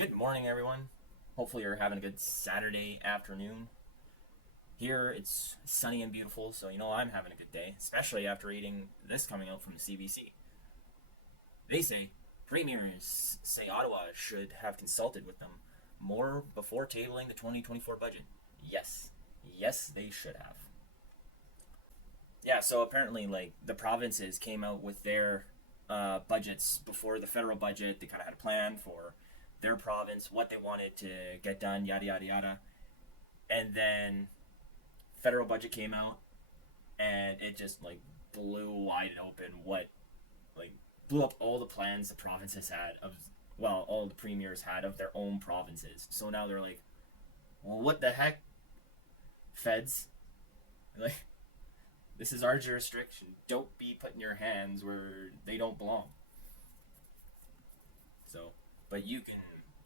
Good morning, everyone. Hopefully, you're having a good Saturday afternoon. Here, it's sunny and beautiful, so I'm having a good day, especially after reading this coming out from the CBC. They say premiers say Ottawa should have consulted with them more before tabling the 2024 budget. Yes, yes, they should have. Yeah, so apparently, like, the provinces came out with their budgets before the federal budget. They kind of had a plan for their province, what they wanted to get done, yada yada yada. And then federal budget came out, and it just like blew wide open what like blew up all the plans the provinces had of all the premiers had of their own provinces. So now they're like, well, what the heck, feds? Like, this is our jurisdiction. Don't be putting your hands where they don't belong. So, but you can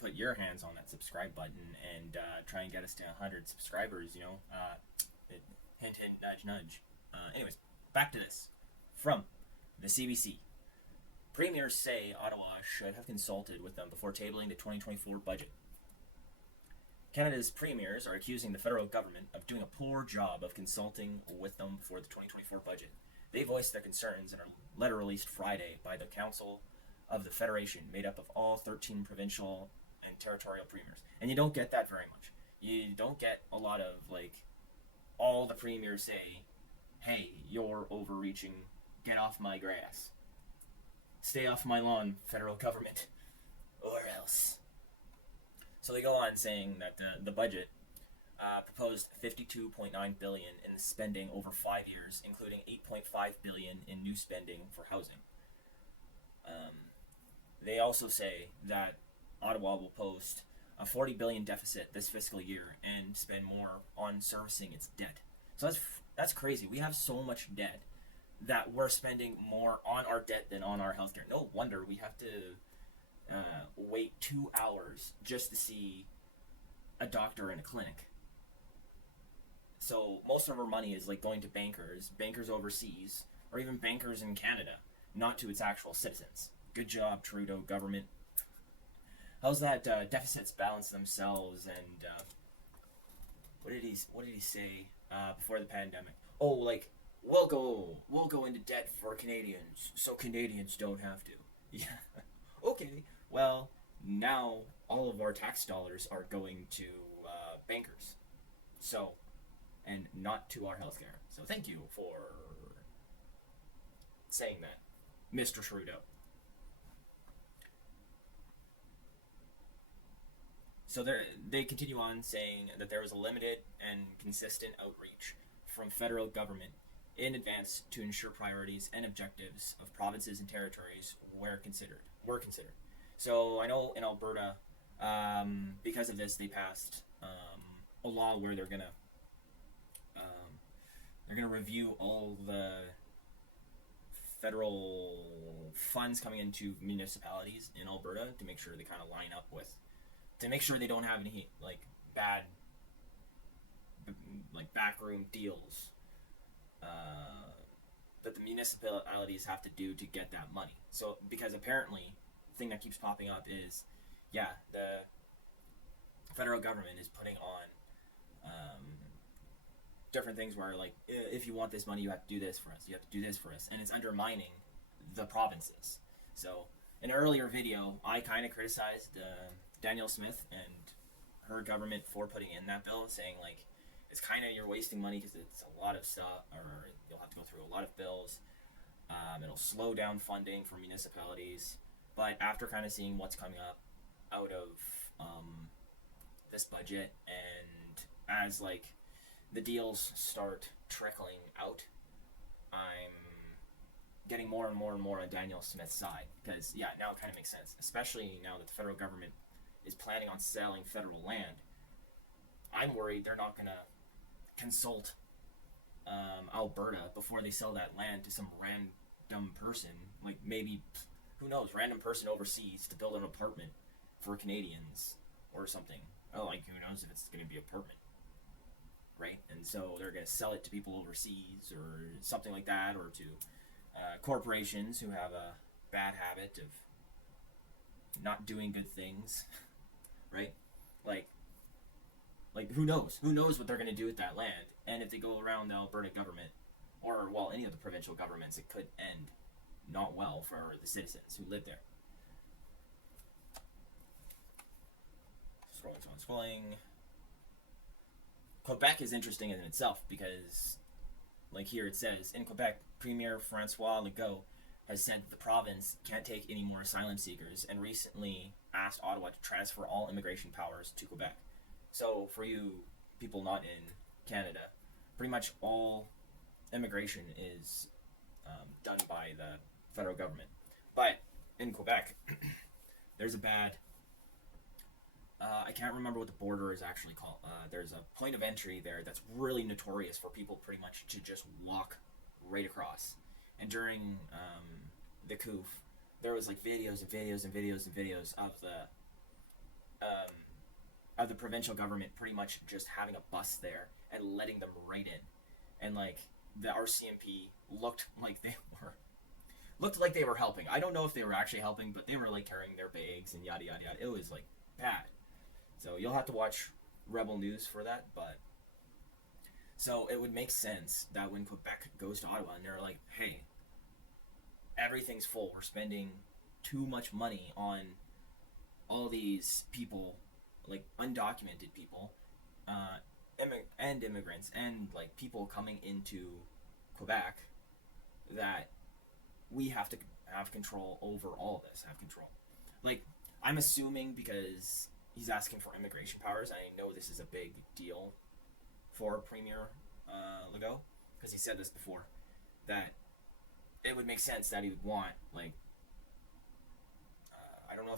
put your hands on that subscribe button and try and get us to 100 subscribers. Hint, hint, nudge, nudge. Anyways, back to this. From the CBC. Premiers say Ottawa should have consulted with them before tabling the 2024 budget. Canada's premiers are accusing the federal government of doing a poor job of consulting with them before the 2024 budget. They voiced their concerns in a letter released Friday by the Council of the Federation, made up of all 13 provincial and territorial premiers. And you don't get that very much. You don't get a lot of, like, all the premiers say, hey, you're overreaching, get off my grass. Stay off my lawn, federal government, or else. So they go on saying that the budget proposed $52.9 billion in spending over 5 years, including $8.5 billion in new spending for housing. They also say that Ottawa will post a $40 billion deficit this fiscal year and spend more on servicing its debt. So that's crazy. We have so much debt that we're spending more on our debt than on our healthcare. No wonder we have to wait 2 hours just to see a doctor in a clinic. So most of our money is like going to bankers overseas, or even bankers in Canada, not to its actual citizens. Good job, Trudeau government. How's that deficits balance themselves? And what did he say before the pandemic? Oh, like we'll go into debt for Canadians, so Canadians don't have to. Yeah. Okay. Well, now all of our tax dollars are going to bankers, so and not to our healthcare. So thank you for saying that, Mr. Trudeau. So they continue on saying that there was a limited and consistent outreach from federal government in advance to ensure priorities and objectives of provinces and territories were considered. So I know in Alberta, because of this, they passed a law where they're gonna review all the federal funds coming into municipalities in Alberta to make sure they kind of line up with, to make sure they don't have any like bad like backroom deals that the municipalities have to do to get that money. So because apparently the thing that keeps popping up is, yeah, the federal government is putting on different things where like, if you want this money, you have to do this for us, you have to do this for us, and it's undermining the provinces. So in an earlier video, I kind of criticized Danielle Smith and her government for putting in that bill, saying like it's kind of, you're wasting money because it's a lot of stuff, or you'll have to go through a lot of bills. It'll slow down funding for municipalities. But after kind of seeing what's coming up out of this budget, and as like the deals start trickling out, I'm getting more and more and more on Danielle Smith's side, because yeah, now it kind of makes sense, especially now that the federal government is planning on selling federal land. I'm worried they're not gonna consult Alberta before they sell that land to some random person, like maybe, who knows, random person overseas to build an apartment for Canadians or something. Oh, like, who knows if it's gonna be an apartment, right? And so they're gonna sell it to people overseas or something like that, or to corporations who have a bad habit of not doing good things. right? Like, who knows? Who knows what they're going to do with that land? And if they go around the Alberta government, or, well, any of the provincial governments, it could end not well for the citizens who live there. Scrolling. Quebec is interesting in itself because, like here it says, in Quebec, Premier Francois Legault has said that the province can't take any more asylum seekers and recently asked Ottawa to transfer all immigration powers to Quebec. So for you people not in Canada, pretty much all immigration is done by the federal government. But in Quebec, there's a bad... I can't remember what the border is actually called. There's a point of entry there that's really notorious for people pretty much to just walk right across. And during the coup, there was like videos and videos and videos and videos of the provincial government pretty much just having a bus there and letting them right in. And like the RCMP looked like they were helping. I don't know if they were actually helping, but they were like carrying their bags and yada yada yada. It was like bad. So you'll have to watch Rebel News for that, but so it would make sense that when Quebec goes to Ottawa and they're like, hey, everything's full, we're spending too much money on all these people, like undocumented people, and immigrants, and like people coming into Quebec, that we have to have control over all of this, have control. Like, I'm assuming because he's asking for immigration powers, and I know this is a big deal for Premier Legault, because he said this before, that it would make sense that he would want, like, I don't know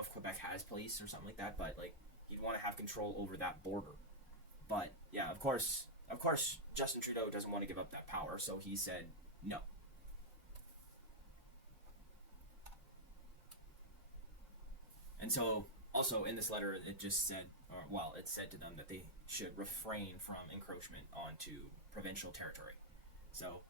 if Quebec has police or something like that, but like he'd want to have control over that border. But yeah, of course, Justin Trudeau doesn't want to give up that power, so he said no. And so, also in this letter, it just said, it said to them that they should refrain from encroachment onto provincial territory. So,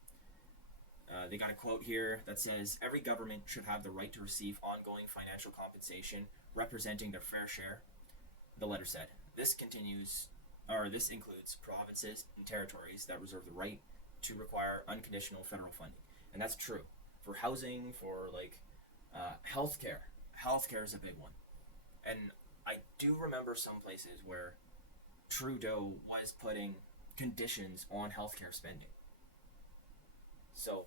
they got a quote here that says, every government should have the right to receive ongoing financial compensation representing their fair share. The letter said, this includes provinces and territories that reserve the right to require unconditional federal funding. And that's true. For housing, for like healthcare. Healthcare is a big one. And I do remember some places where Trudeau was putting conditions on healthcare spending. So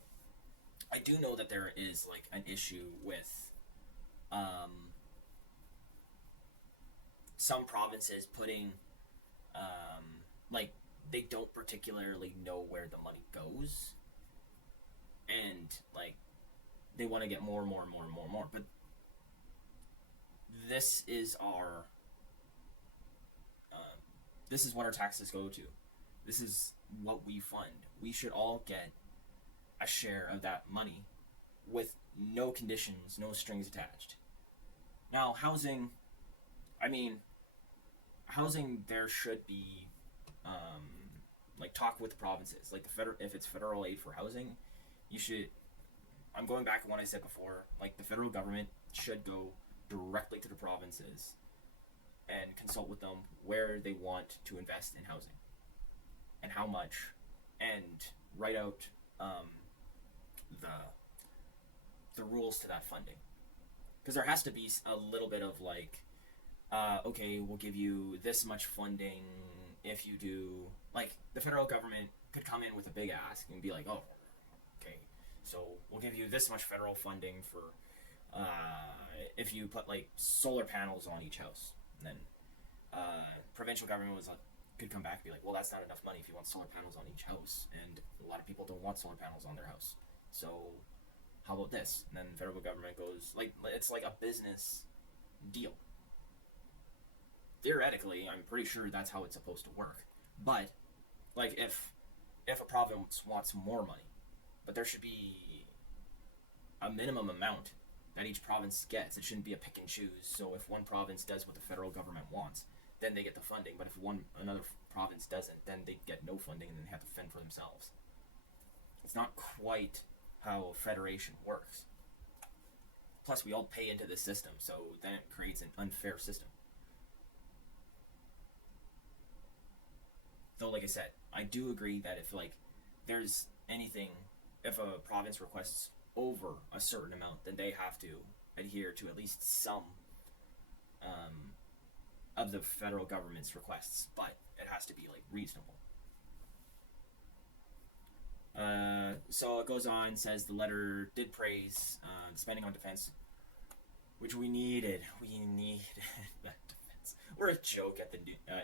I do know that there is like an issue with some provinces putting like they don't particularly know where the money goes, and like they want to get more and more and more and more and more. But this is what our taxes go to. This is what we fund. We should all get a share of that money with no conditions, no strings attached. Now, housing, there should be like talk with provinces. Like if it's federal aid for housing, I'm going back to what I said before, like the federal government should go directly to the provinces and consult with them where they want to invest in housing and how much, and write out the rules to that funding, because there has to be a little bit of like okay, we'll give you this much funding if you do, like the federal government could come in with a big ask and be like, oh, okay, so we'll give you this much federal funding for if you put like solar panels on each house. And then provincial government could come back and be like, well, that's not enough money if you want solar panels on each house, and a lot of people don't want solar panels on their house, so how about this? And then the federal government goes, like, it's like a business deal. Theoretically, I'm pretty sure that's how it's supposed to work. But like if a province wants more money, but there should be a minimum amount that each province gets. It shouldn't be a pick and choose. So if one province does what the federal government wants, then they get the funding. But if another province doesn't, then they get no funding and then they have to fend for themselves. It's not quite how federation works. Plus, we all pay into the system, so then it creates an unfair system. Though, like I said, I do agree that if like there's anything, if a province requests over a certain amount, then they have to adhere to at least some of the federal government's requests, but it has to be like reasonable. So it goes on, says the letter did praise spending on defense, which we needed. We needed that defense. We're a joke at the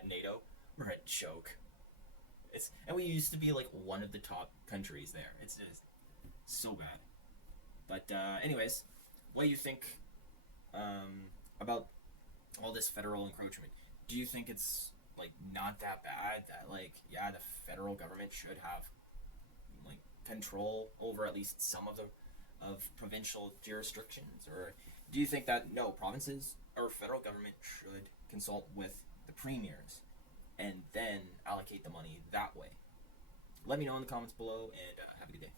NATO. We're a joke. And we used to be like one of the top countries there. It's just so bad. But anyways, what do you think about all this federal encroachment? Do you think it's like not that bad? That like yeah, the federal government should have like control over at least some of the provincial jurisdictions, or do you think that no, provinces or federal government should consult with the premiers and then allocate the money that way? Let me know in the comments below, and have a good day.